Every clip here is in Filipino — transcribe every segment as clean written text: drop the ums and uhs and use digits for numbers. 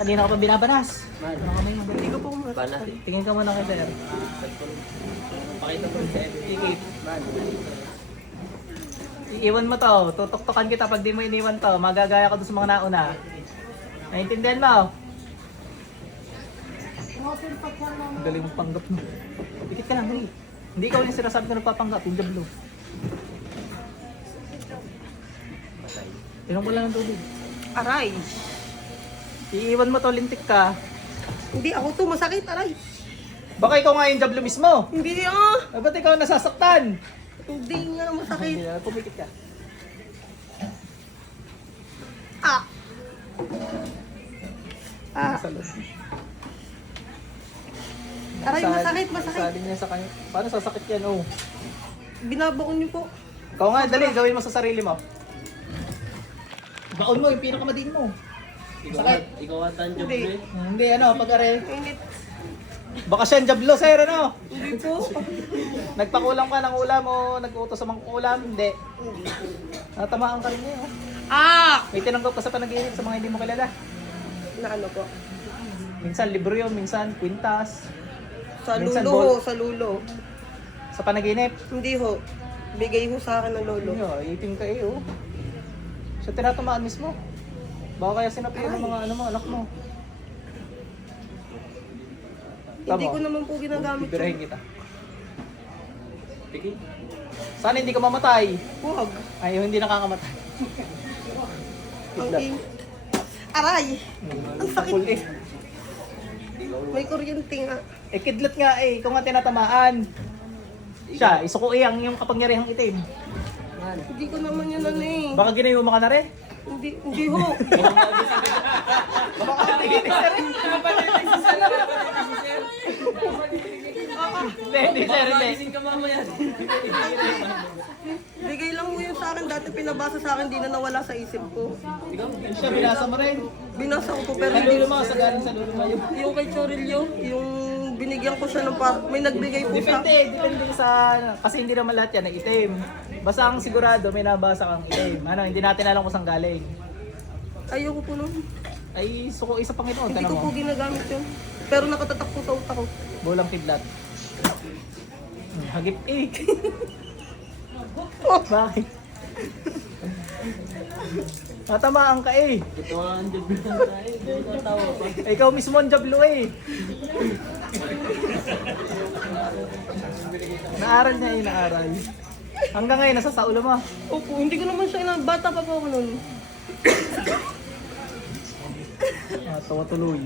Kanina ka pa binabanas. Man. Ano kamay mo? Hindi ko po Banas. Tingin ka muna kay sir. Pakita ko sa FTK. Man. Iiwan mo to. Tutok-tokan kita pag di mo iniwan to. Magagaya ka doon sa mga nauna. Naintindihan mo? Ang galing mong panggap mo. Dikit ka lang, hey. Hindi ikaw yung sinasabi ko nagpapanggap, yung jablo. Tinong mo lang ng tubig. Aray. Iiwan mo to, lintik ka. Hindi ako to, masakit, aray. Baka ikaw nga yung jablo mismo. Hindi Ba't ikaw nasasaktan? Hindi nga masakit. Hindi na, pumikit ka. Ah. Ah. Sa loob. Aray, masakit, masakit. Sabi niya sa kanya. Paano sasakit yan, oh? Binabaon niyo po. Ikaw nga, dali, gawin mo sa sarili mo. Baon mo, yung pinakamadin mo. Sakit. Ikaw at ang job Hindi. eh. Hindi, ano, pag-are. Init. Baka siya yung jablo, sir, ano? Hindi po. Nagpakulang ka ng ulam o nag-utos sa mga ulam? Hindi. Natamaan ka rin niya, oh. Ah! May tinanggap ka sa panaginip sa mga hindi mo kilala. Na ano po? Minsan libro yun, minsan kwintas. Sa Minsan lulo ho, ball. sa lulo. Sa panaginip. Hindi ho. Bigay ho sa akin ng lolo. Itim ka eh, oh. Siya tinatamaan mismo. Baka kaya sinapian ng mga ano mo, anak mo. Hindi Tama. ko naman po ginagamit Bibirahin yun. kita. Sige. Sana hindi ka mamatay. Huwag. Ay, hindi nakakamatay. Ang king. Aray! Ang sakit. Cool, eh. May kuryente nga. Eh, kidlat nga eh. Ikaw nga tinatamaan. Siya, isuko iyang yung kapangyarihang itim. Hindi ko naman yun ano eh. Baka ginayo mo ka na rin. Hindi ho. Baka katigit ka rin. Hindi, sir, hindi. Gising ka mamaya. Bigay lang mo yun sa akin. Dati pinabasa sa akin, di na nawala sa isip ko. Siya, binasa mo rin. Binasa ko po pero Sa hindi lulo mo, sa galing sa lulo mo yun. yung kay Chorillo, yung binigyan ko siya ng may nagbigay po sa Depende sa, kasi hindi naman lahat yan ay itim. Basta ang sigurado, may nabasa kang itim. Ano, hindi natin alam kung saan galing. Ayoko po nun. Ay, suko isa Panginoon, Hindi tanong ko po mo. ginagamit yun. Pero nakatatak po sa utak ko. Bulang kidlat. Hagip eh. Bakit? Matamaan ka eh. Ito ang job na tayo. Hindi ko tawa pa. Ikaw mismo ang jablo eh. Naaral niya eh, naaral. Hanggang ngayon, nasa sa ulo mo. Opo, hindi ko naman siya bata pa po ako nun. Tawa tuloy.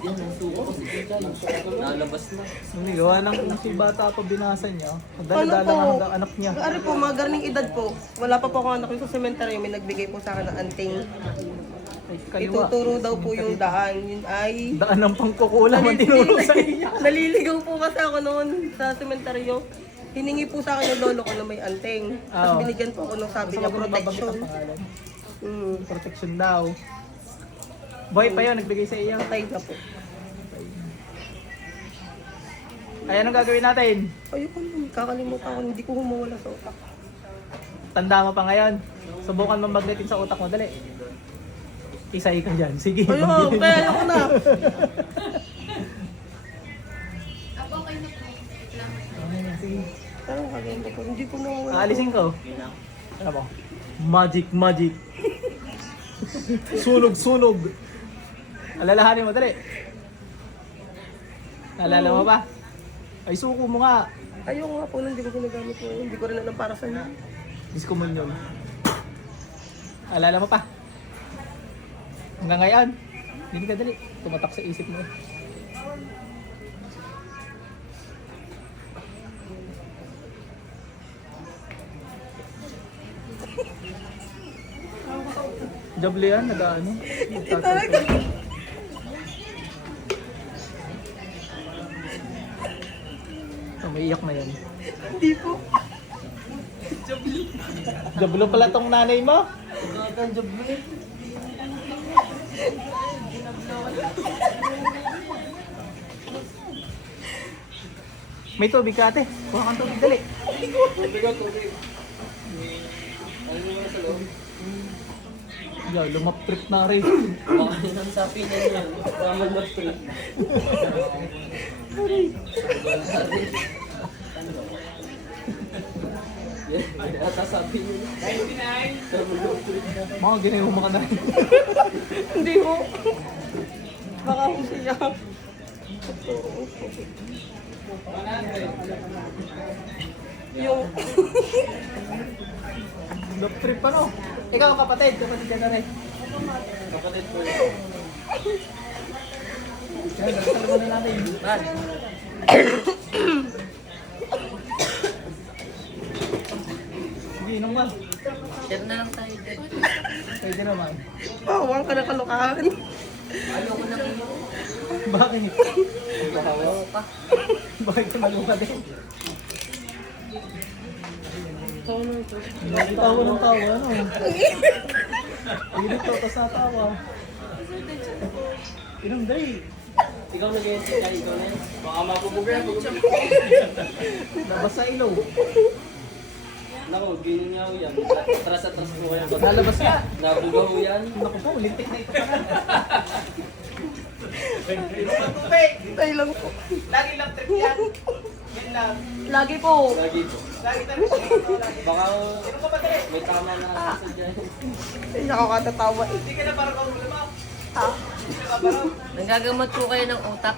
Yan ang suko. Nalabas na. Hindi, gawa ng si bata pa binasa niya. Ano Dala-dala po? nga hanggang anak niya. Ano po, mga garning edad po. Wala pa po ako anak ko sa sementeryo. May nagbigay po sa akin ng anting. Ay, kaliwa. Ituturo daw po yung daan. Yun ay... Daan ng pangkukulam ang tinuro sa iyo. Naliligaw po kasi ako noon sa sementeryo. Hiningi po sa akin ng lolo ko na may anting. Tapos Oo. binigyan po ako ng sabi niya, protection. Protection daw. Boy pa yun, nagbigay sa iyo. Patay na po. Ay, anong gagawin natin? Ayoko nun, kakalimutan ko, hindi ko humawala sa utak. Tanda mo pa ngayon. Subukan mo magnetin sa utak mo, dali. Isay ka dyan. Sige. Ayoko, kaya ayoko na. Sige. Parang kaganda ko, hindi ko nawawala. Aalisin ko. Ano mo? Magic, magic. Sunog, sunog. Alalahanin mo, dali. Naalala mo ba? Ay, suko mo nga. Ayoko nga po, nun, hindi ko ginagamit mo. Hindi ko rin alam para sa'yo. Discomunion. Alala mo pa? Hanggang ngayon? Hindi ka dali. Tumatak sa isip mo. Jable yan, nag-ano? Talaga. Umiiyak na yan. Hindi po. Jablo pala tong nanay mo? Ang job mo eh. May tubig ka ate. Kuha kang tubig, dali. Tubig. Ano mo na sa loob? Yo, lumap-trip na rin. Baka yun ang sapi niya yan. Tama na trip. Ata sabi niya. Mga ginayo mo ka na. Hindi mo. Baka ako siya. Yung... Lumap-trip ano? Ikaw kapatid ka na rin. Kapatid ko. Yan, talaga na natin. Man. Sige, inom ka. Share na lang tayo dyan. Pwede naman. Bawang ka na kalukahan. Ano ko na kayo? Bakit? Oo ka. Bakit ka maluka din? Tawa ng tawa, ano? Init to, tas natawa. Inom day. Ikaw nag-iisip ka, ikaw na yun. Baka mapubugra. Nabasa ilaw. Naku, ganyan nga ho yan. Atras-atras mo kaya. Lalabas ka. Nabuga ho yan. Naku po, lintik na ito. Inom tubig. Tayo lang po. Lagi lang trip yan. Yan lang. Lagi po. Lagi po. Lagi talaga siya. Baka Inom ka ba tayo? may tama na kasi dyan. Ay, nakakatatawa eh. Hindi ka na parang kaulam ako. Ha? Hindi ka parang Nanggagamot po kayo ng utak.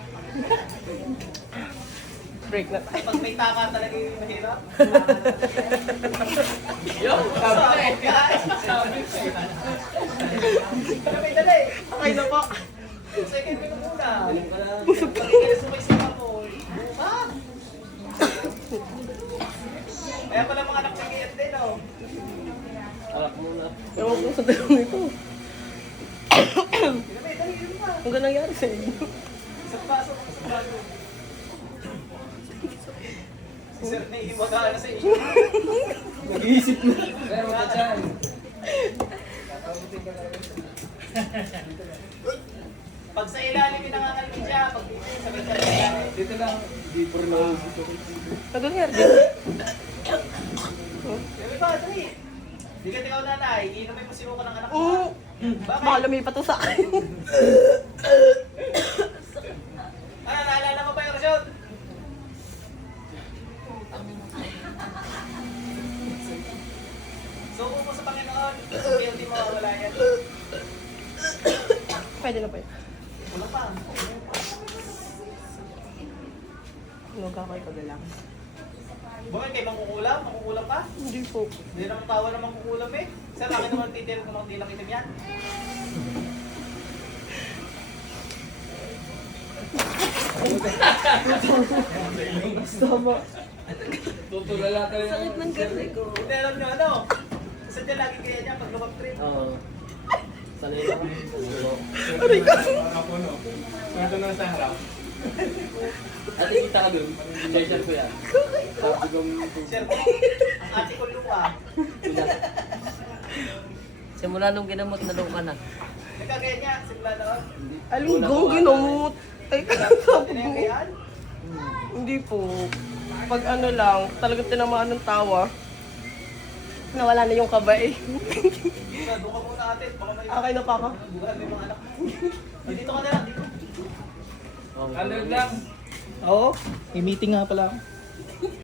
Break na tayo. pag may taka talaga yung mahirap. Yo, sabi guys. Sabi may dali. Okay na po. Second ko na muna. Alam ka na. Pag hindi sumay-sama mo, buka. Kaya pala mga anak nag-iit din, oh. Alak muna. Ewan ko sa dalawang ito. Dali, dali, yun pa. Ang ganang nangyari sa inyo. Isang baso, isang baso. Si Sir na iiwagaan na sa inyo. Nag-iisip na. Pero ka dyan. Pag sa ilalim yung nangangalimid siya, pag dito yung sabi sa ilalim. Dito lang. Di po rin ako dito. Ang nangyari dito. Sabi ba, dali. Di ka ikaw nanay, iinumin mo sinuko ng anak mo. Oo. Baka lumipat to sa akin. Ano, naalala mo ba yung Rashod? Suko mo sa Panginoon, kaya hindi mo mawala yan. Pwede na po yun. Wala pa. Huwag ako ipagalang. Bakit kayo mangkukulam? Mangkukulam pa? Hindi po. Hindi naman tawa na mangkukulam eh. Sir, akin naman titirin kung hindi lang itim yan. Tama. Tutulala tayo. Sakit ng ganda ko. Hindi alam nyo ano? Isa dyan lagi kaya niya pag lumag trip. Oo. Sanay na. Aray ka. Ate, kita ka dun. Share ko yan. Sabi ko Sir, ang ate ko lupa. simula nung ginamot na ka na. Nagkagaya niya, simula na. Alinggong ginamot. Ay, Hindi na sabi yung mo. kayaan. Hindi po. Pag ano lang, talagang tinamaan ng tawa. Nawala na yung kaba eh. Doon ka muna ate. Baka may Okay na pa ka? buwan may mga anak mo. Dito ka na lang, dito. Ano lang? Oo, may meeting nga pala.